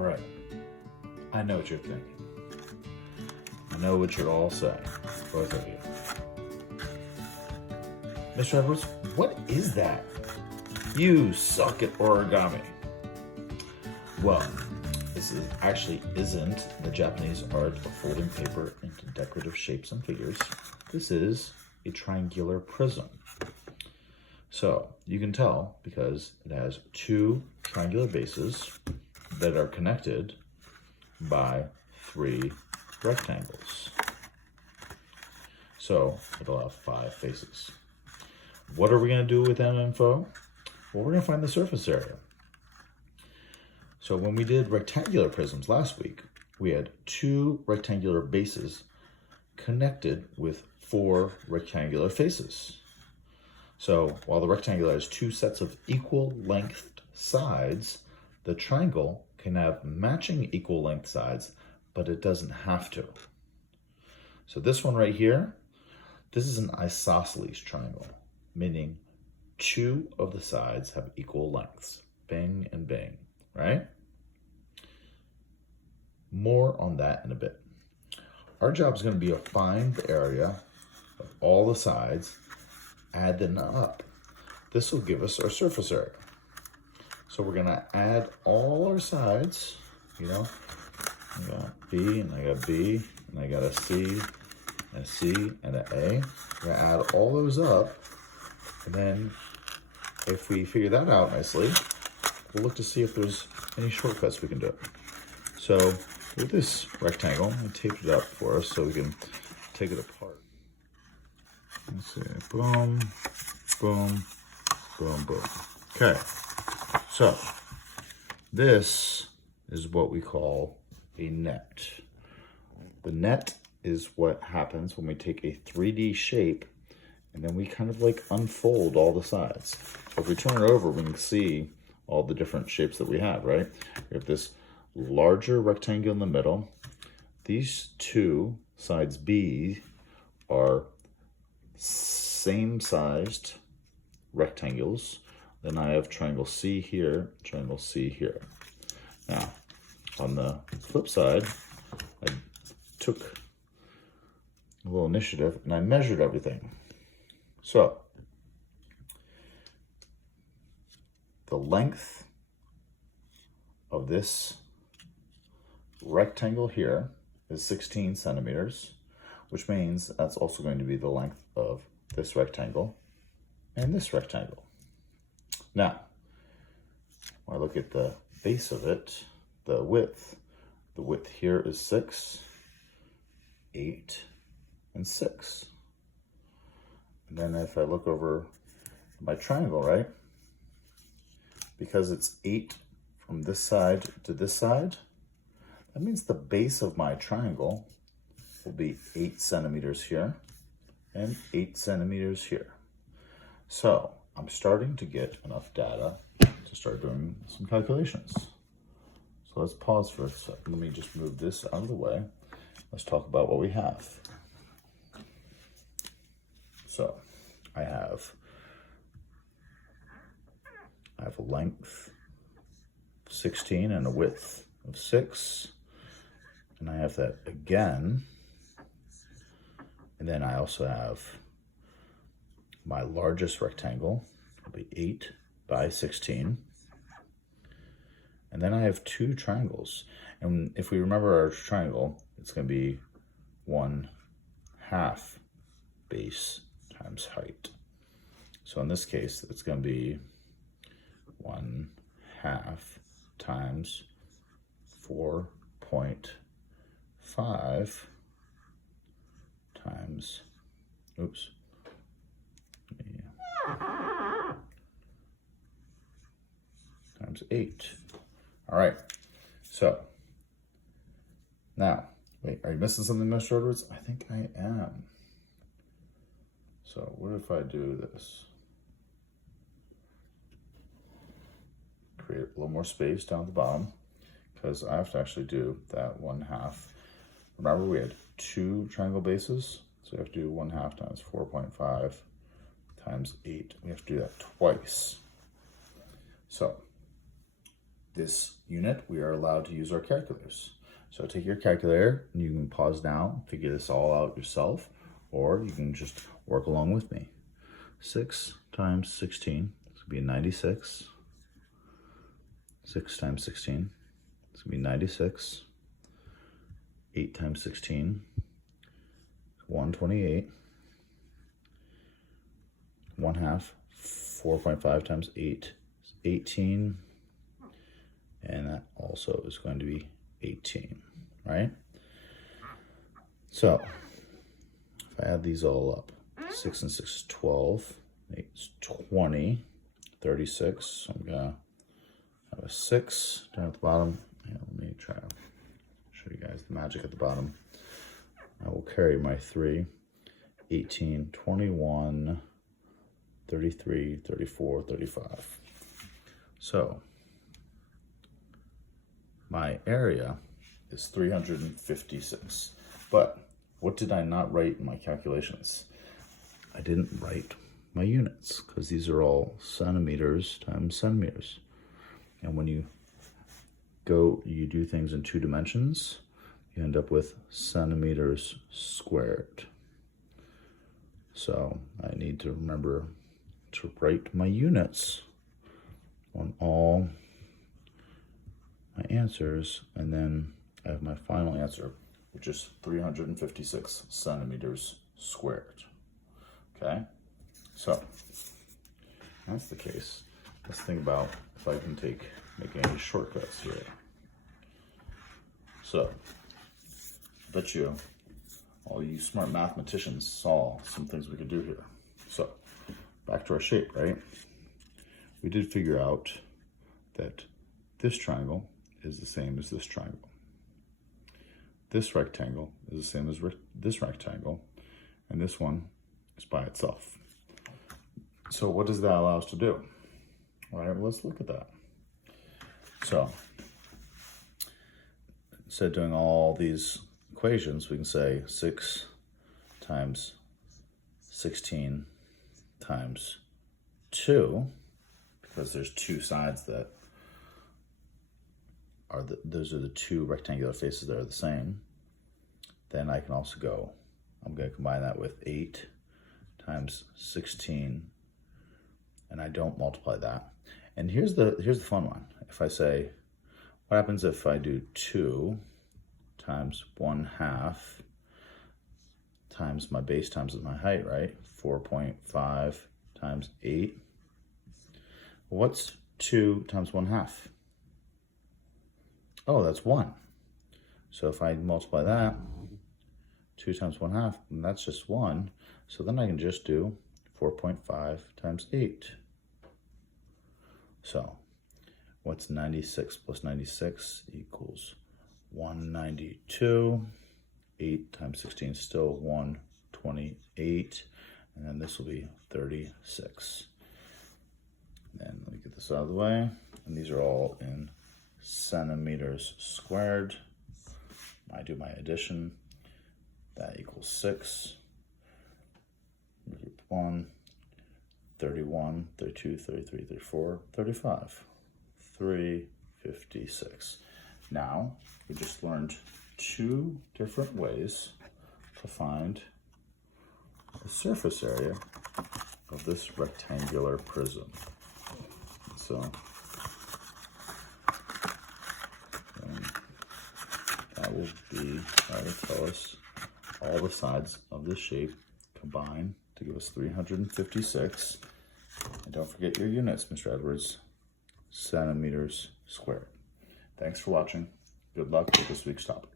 All right, I know what you're thinking. I know what you're all saying, both of you. Mr. Edwards, what is that? You suck at origami. Well, this actually isn't the Japanese art of folding paper into decorative shapes and figures. This is a triangular prism. So you can tell because it has two triangular bases that are connected by three rectangles. So it'll have 5 faces. What are we going to do with that info? Well, we're going to find the surface area. So when we did rectangular prisms last week, we had 2 rectangular bases connected with 4 rectangular faces. So while the rectangle has 2 sets of equal length sides, the triangle can have matching equal length sides, but it doesn't have to. So this one right here, this is an isosceles triangle, meaning 2 of the sides have equal lengths. Bing and bing, right? More on that in a bit. Our job is going to be to find the area of all the sides, add them up. This will give us our surface area. So we're going to add all our sides, you know, I got B and I got B and I got a C and a C and an A. We're going to add all those up, and then if we figure that out nicely, we'll look to see if there's any shortcuts we can do. So with this rectangle, I taped it up for us so we can take it apart. Let's see, boom, boom, boom, boom. Okay, so this is what we call a net. The net is what happens when we take a 3D shape and then we kind of like unfold all the sides. So if we turn it over, we can see all the different shapes that we have, right? We have this larger rectangle in the middle. These 2 sides B are same sized rectangles. Then I have triangle C here, triangle C here. Now, on the flip side, I took a little initiative and I measured everything. So, the length of this rectangle here is 16 centimeters, which means that's also going to be the length of this rectangle and this rectangle. Now, when I look at the base of it, the width here is 6, 8, and 6. And then if I look over my triangle, right, because it's 8 from this side to this side, that means the base of my triangle will be 8 centimeters here and 8 centimeters here. So I'm starting to get enough data to start doing some calculations. So let's pause for a second. Let me just move this out of the way. Let's talk about what we have. So I have a length of 16 and a width of 6. And I have that again. And then I also have my largest rectangle, will be 8 by 16. And then I have 2 triangles. And if we remember our triangle, it's going to be 1/2 base times height. So in this case, it's going to be 1/2 times 4.5 times, oops, times 8. All right, so now, wait, are you missing something, Mr. Edwards? I think I am. So what if I do this? Create a little more space down at the bottom, because I have to actually do that 1/2. Remember, we had 2 triangle bases, so we have to do 1/2 times 4.5 times 8. We have to do that twice. So this unit, we are allowed to use our calculators. So take your calculator and you can pause now, figure this all out yourself, or you can just work along with me. 6 times 16, it's gonna be 96. 6 times 16, it's gonna be 96. 8 times 16, 128. 1/2, 4.5 times 8 is 18. And that also is going to be 18, right? So if I add these all up, 6 and 6 is 12, 8 is 20, 36. So I'm gonna have a 6 down at the bottom. Yeah, let me try to show you guys the magic at the bottom. I will carry my 3, 18, 21, 33, 34, 35. So my area is 356. But what did I not write in my calculations? I didn't write my units because these are all centimeters times centimeters. And when you do things in 2 dimensions, you end up with centimeters squared. So I need to remember to write my units on all my answers, and then I have my final answer, which is 356 centimeters squared. Okay, so that's the case. Let's think about if I can make any shortcuts here. So I bet you all you smart mathematicians saw some things we could do here. So back to our shape, right? We did figure out that this triangle is the same as this triangle. This rectangle is the same as this rectangle, and this one is by itself. So what does that allow us to do? All right, well, let's look at that. So instead of doing all these equations, we can say 6 times 16 times 2, because there's 2 sides that are those are the 2 rectangular faces that are the same. Then I can also go, I'm going to combine that with 8 times 16, and I don't multiply that. And here's the fun one. If I say, what happens if I do 2 times 1/2 times my base times my height, right? 4.5 times 8. What's 2 times 1/2? Oh, that's 1. So if I multiply that, 2 times 1/2, and that's just 1. So then I can just do 4.5 times 8. So what's 96 plus 96 equals 192. 8 times 16 is still 128. And then this will be 36. And let me get this out of the way. And these are all in centimeters squared. I do my addition. That equals 6. 1, 31, 32, 33, 34, 35. 356. Now, we just learned 2 different ways to find the surface area of this rectangular prism. So that will be trying to tell us all the sides of this shape combine to give us 356. And don't forget your units, Mr. Edwards, centimeters squared. Thanks for watching. Good luck with this week's topic.